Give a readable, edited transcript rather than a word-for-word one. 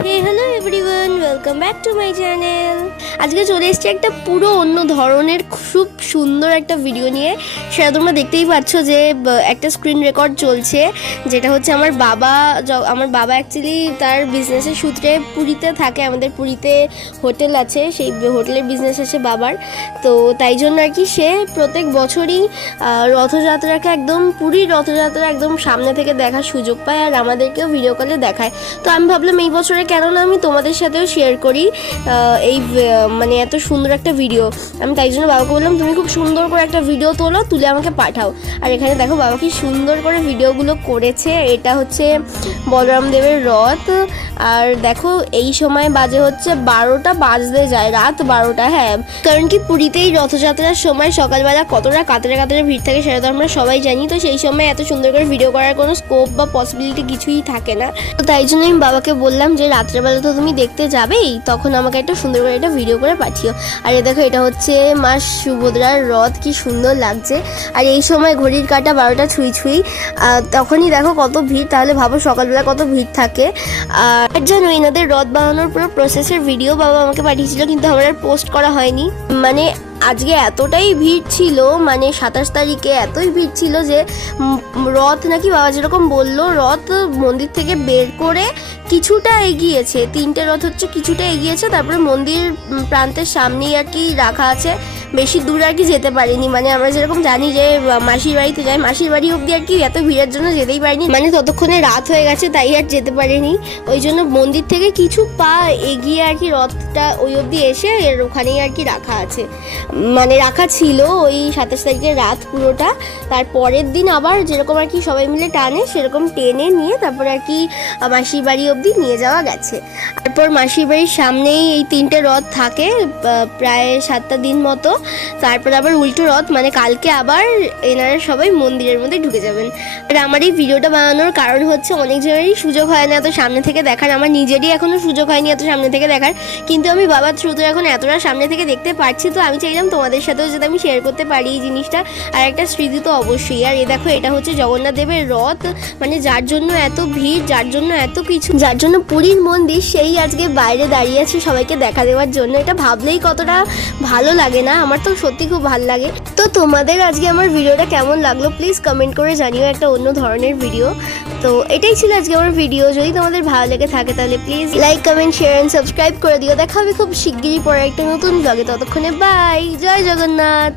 Hey hello everyone, welcome back to my channel. আজকে চলে এসেছি একটা পুরো অন্য ধরনের খুব সুন্দর একটা ভিডিও নিয়ে। সেটা তোমরা দেখতেই পাচ্ছ যে একটা স্ক্রিন রেকর্ড চলছে, যেটা হচ্ছে আমার বাবা অ্যাকচুয়ালি তার বিজনেসের সূত্রে পুরীতে থাকে। আমাদের পুরীতে হোটেল আছে, সেই হোটেলের বিজনেস আছে বাবার। তো তাই জন্য আর কি সে প্রত্যেক বছরই রথযাত্রাকে একদম পুরীর রথযাত্রা একদম সামনে থেকে দেখার সুযোগ পায়, আর আমাদেরকেও ভিডিও কলে দেখায়। তো আমি ভাবলাম এই বছরে কেননা আমি তোমাদের সাথেও শেয়ার করি এই মানে এত সুন্দর একটা ভিডিও। আমি তাই জন্য বাবাকে বললাম তুমি খুব সুন্দর করে একটা ভিডিও তুলে আমাকে পাঠাও। আর এখানে দেখো বাবা কি সুন্দর করে ভিডিওগুলো করেছে। এটা হচ্ছে বলরাম দেবের রথ। আর দেখো এই সময় বাজে হচ্ছে 12টা বাজতে যায়, রাত 12টা। হ্যাঁ, কারণ কি পুরীতেই রথযাত্রার সময় সকালবেলা কতটা কাতারে কাতারে ভিড় থাকে সেটা তো আমরা সবাই জানি। তো সেই সময় এত সুন্দর করে ভিডিও করার কোনো স্কোপ বা পসিবিলিটি কিছুই থাকে না। তো তাই জন্য আমি বাবাকে বললাম যে রাত্রেবেলা তো তুমি দেখতে যাবেই, তখন আমাকে একটা সুন্দর করে একটা ভিডিও করে পাঠিও। আর দেখো এটা হচ্ছে মা সুভদ্রার রথ, কি সুন্দর লাগছে। আর এই সময় ঘড়ির কাঁটা 12টা ছুঁই, তখনই দেখো কত ভিড়। তাহলে ভাবো সকালবেলা কত ভিড় থাকে। আর জানো এনাদের রথ বানানোর পুরো প্রসেসের ভিডিও বাবা আমাকে পাঠিয়েছিল, কিন্তু আমার আর পোস্ট করা হয়নি। মানে আজকে এতটাই ভিড় ছিল, মানে 27 তারিখে এতই ভিড় ছিল যে রথ নাকি বাবা যেরকম বললো, রথ মন্দির থেকে বের করে কিছুটা এগিয়েছে, 3টে রথ হচ্ছে কিছুটা এগিয়েছে, তারপরে মন্দির প্রান্তের সামনেই আর কি রাখা আছে। বেশি দূর আর কি যেতে পারিনি। মানে আমরা যেরকম জানি যে মাসির বাড়িতে যাই, মাসির বাড়ি অবধি আর কি এত ভিড়ের জন্য যেতেই পারিনি, মানে ততক্ষণে রাত হয়ে গেছে তাই আর যেতে পারিনি। ওই জন্য মন্দির থেকে কিছু পা এগিয়ে আর কি রথটা ওই অবধি এসে এর ওখানেই আর কি রাখা আছে, মানে রাখা ছিল ওই 27 তারিখের রাত পুরোটা। তার পরের দিন আবার যেরকম আর কি সবাই মিলে টানে সেরকম টেনে নিয়ে তারপরে আর কি মাসির বাড়ি অবধি নিয়ে যাওয়া গেছে। তারপর মাসির বাড়ির সামনেই এই 3টে রথ থাকে প্রায় 7টা দিন মতো। তারপর আবার উল্টো রথ, মানে কালকে আবার এনারা সবাই মন্দিরের মধ্যে ঢুকে যাবেন। আর আমার এই ভিডিওটা বানানোর কারণ হচ্ছে অনেক জনেরই সুযোগ হয় না এত সামনে থেকে দেখার, আমার নিজেরই এখনো সুযোগ হয়নি এত সামনে থেকে দেখার, কিন্তু আমি বাবার থ্রুতে এখন এতটা সামনে থেকে দেখতে পাচ্ছি। তো আমি চাইলাম তোমাদের সাথেও যাতে আমি শেয়ার করতে পারি এই জিনিসটা, আর একটা স্মৃতি তো অবশ্যই। আর এ দেখো এটা হচ্ছে জগন্নাথ দেবের রথ, মানে যার জন্য এত ভিড়, যার জন্য এত কিছু, যার জন্য পুরীর মন্দির সেই আজকে বাইরে দাঁড়িয়ে আছে সবাইকে দেখা দেওয়ার জন্য। এটা ভাবলেই কতটা ভালো লাগে না, আমার তো সত্যি খুব ভালো লাগে। তো তোমাদের আজকে আমার ভিডিওটা কেমন লাগলো প্লিজ কমেন্ট করে জানিও, একটা অন্য ধরনের ভিডিও। তো এটাই ছিল আজকে আমার ভিডিও। যদি তোমাদের ভালো লেগে থাকে তাহলে please like, comment, share and subscribe করে দিও। দেখা হবে খুব শিগগিরই পরে একটা নতুন ব্লগে। ততক্ষণে বাই, জয় জগন্নাথ।